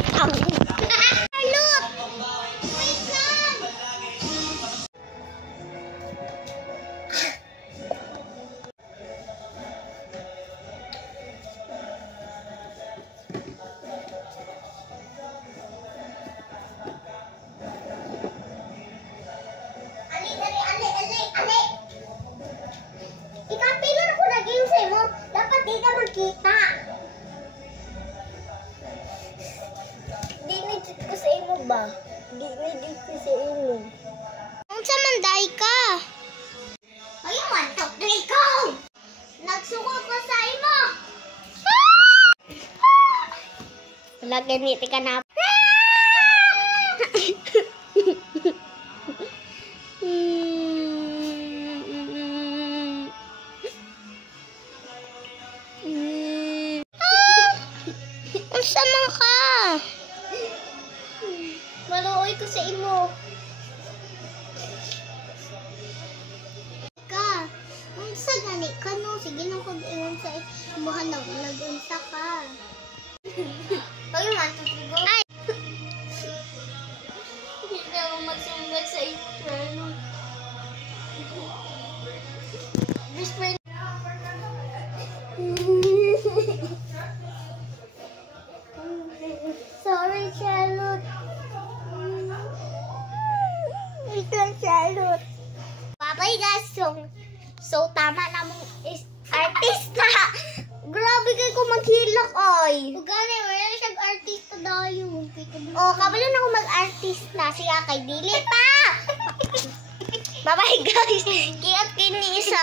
Ang Charlotte! Wait lang! Ali! Ikapilon ako na game sa'yo. Dapat di ka magkita. Dinidit ko sa imo ba? Dinidit ko sa imo. Ang samanday ka. Ayun, 1, 2, 3, go! Nagsuko ko sa imo. Wala ganiti ka na. Sama ka. Maluoy ko sa imo. Ka. Unsa gani ka no? Sige nang kag-ingon sa imuhan nag-unsa ka. Ay, man to go. Ay. Hindi ako magsumbag sa ito. Best friend. Sorry, Charlotte. Wait lang, Charlotte. Babay, guys. So tama na mong artista. Grabe kayo kung maghilak, ay. Ugani, wala siyang artista dayo. Oh, kabalo na ako mag-artista. Siya kay dili pa. Babay, guys. Kiyat kinisa.